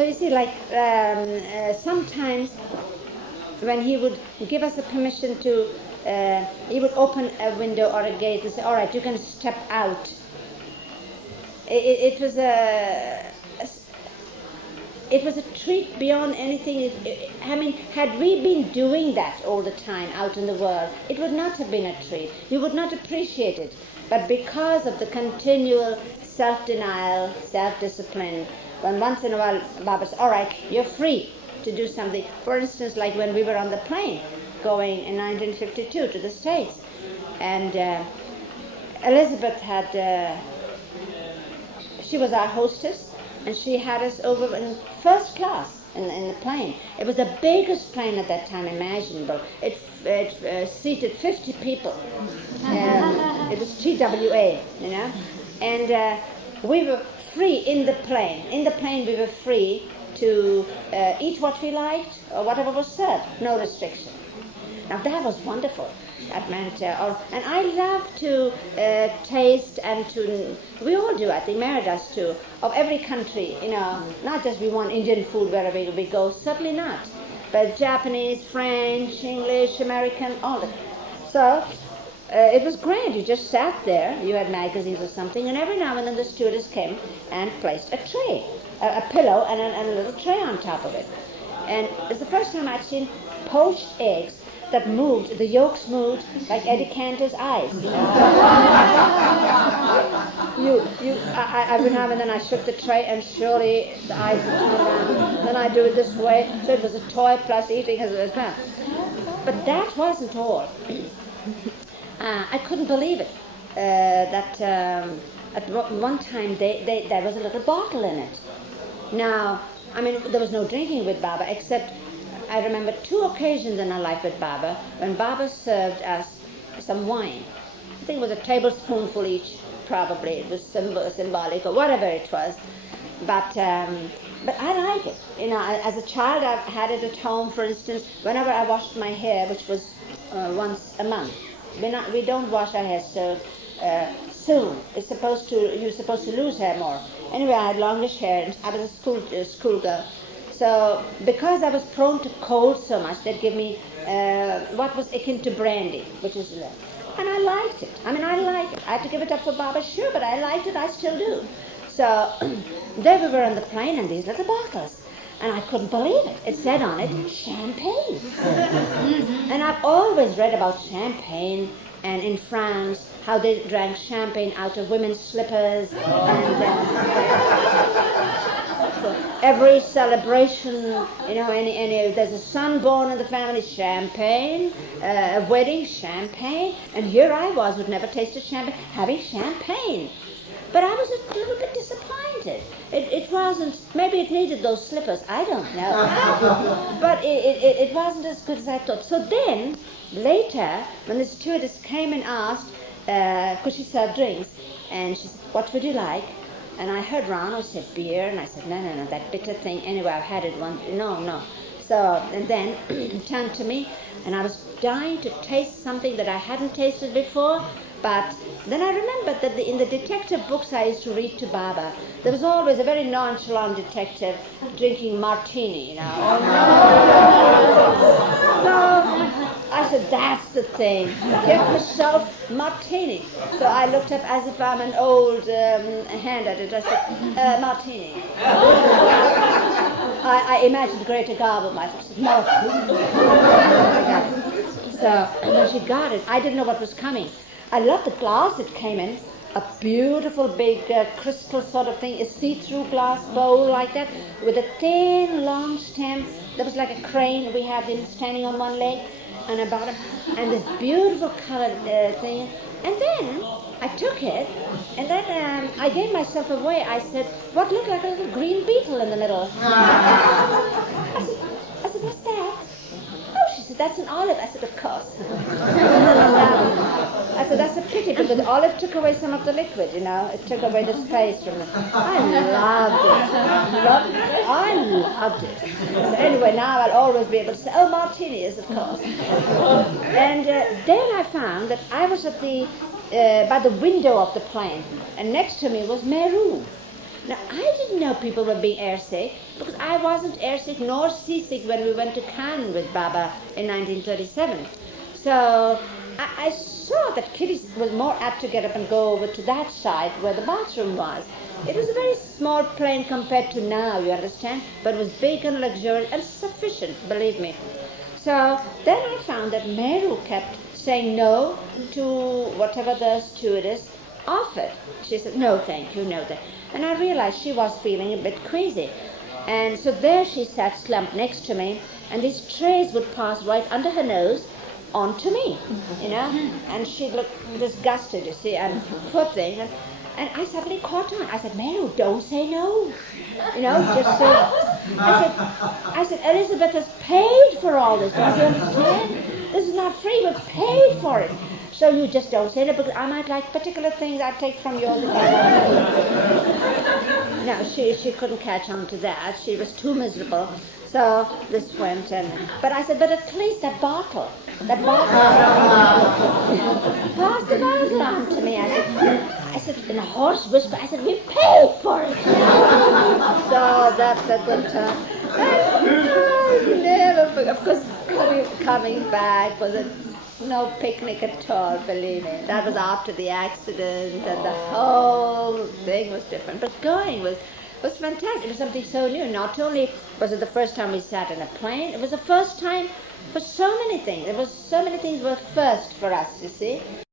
So you see, like sometimes when he would give us a permission to, he would open a window or a gate and say, all right, you can step out. It was a treat beyond anything. I mean, had we been doing that all the time out in the world, it would not have been a treat. You would not appreciate it. But because of the continual self-denial, self-discipline, when once in a while Baba says, all right, you're free to do something. For instance, like when we were on the plane going in 1952 to the States, and Elizabeth had, she was our hostess, and she had us over in first class in the plane. It was the biggest plane at that time imaginable. It seated 50 people. It was TWA, you know, and we were free in the plane. In the plane we were free to eat what we liked or whatever was served, no restriction. Now that was wonderful. That meant, and I love to taste and to, we all do, I think, Mary does too, of every country, you know, not just we want Indian food wherever we go, certainly not, but Japanese, French, English, American, all that. So it was great. You just sat there, you had magazines or something, and every now and then the stewardess came and placed a tray, a pillow and a little tray on top of it. And it's the first time I'd seen poached eggs that moved, the yolks moved like Eddie Cantor's eyes. Every now and then I shook the tray and surely the eyes would come down. Then I do it this way, so it was a toy plus eating as well. But that wasn't all. I couldn't believe it. That at one time there was a little bottle in it. Now, I mean, there was no drinking with Baba, except I remember 2 occasions in our life with Baba when Baba served us some wine. I think it was a tablespoonful each, probably. It was symbolic or whatever it was. But I like it. You know, as a child I had it at home, for instance, whenever I washed my hair, which was once a month. We don't wash our hair so soon. You're supposed to lose hair more. Anyway, I had longish hair and I was a schoolgirl. So because I was prone to cold so much, they'd give me what was akin to brandy, which is, and I liked it. I mean, I liked it. I had to give it up for Baba, sure, but I liked it. I still do. So there we were on the plane and these little bottles. And I couldn't believe it. It said on it, champagne. And I've always read about champagne, and in France, how they drank champagne out of women's slippers. And so every celebration, you know, any there's a son born in the family, champagne, a wedding, champagne. And here I was, who'd never tasted champagne, having champagne. But I was a little bit disappointed. It wasn't, maybe it needed those slippers, I don't know. But it wasn't as good as I thought. So then, later, when the stewardess came and asked, could she serve drinks? And she said, what would you like? And I heard Rano say beer, and I said, no, that bitter thing. Anyway, I've had it once. No. So, and then turned to me, and I was dying to taste something that I hadn't tasted before. But then I remembered that in the detective books I used to read to Baba, there was always a very nonchalant detective drinking martini, you know. So I said, that's the thing. Get myself martini. So I looked up as if I'm an old hand at it. I said, martini. I imagined Greta Garbo might have said, martini. So when she got it, I didn't know what was coming. I loved the glass it came in, a beautiful big crystal sort of thing, a see-through glass bowl like that, with a thin, long stem that was like a crane. We had him standing on one leg and a bottom, and this beautiful colored thing. And then I took it, and then I gave myself away. I said, what looked like a little green beetle in the middle? I said, what's that? Oh, she said, that's an olive. I said, of course. I said, that's a pity, because the olive took away some of the liquid, you know. It took away the space from it. I loved it. So anyway, now I'll always be able to say, oh, martinis, of course. And then I found that I was at by the window of the plane, and next to me was Meru. Now, I didn't know people were being airsick because I wasn't airsick nor seasick when we went to Cannes with Baba in 1937. So I saw that Kitty was more apt to get up and go over to that side where the bathroom was. It was a very small plane compared to now, you understand, but it was big and luxurious and sufficient, believe me. So then I found that Meru kept saying no to whatever the stewardess offered. She said, no, thank you, no, thank you. And I realized she was feeling a bit queasy. And so there she sat slumped next to me, and these trays would pass right under her nose onto me, and she looked disgusted, you see, and poor thing. And I suddenly caught on. I said, Meru, don't say no. Just say, I said, Elizabeth has paid for all this. Don't you understand? This is not free, we've paid for it. So you just don't say no, because I might like particular things I take from yours. No, she couldn't catch on to that. She was too miserable. So this went, but I said, but at least that bottle. Pass the bottle on to me. I said, in a hoarse whisper, I said, we paid for it. So that's a good time. Never, of course, coming back was no picnic at all, believe me. That was after the accident, and the whole thing was different. But going was fantastic. It was something so new. Not only was it the first time we sat in a plane, it was the first time for so many things. There was so many things were first for us, you see.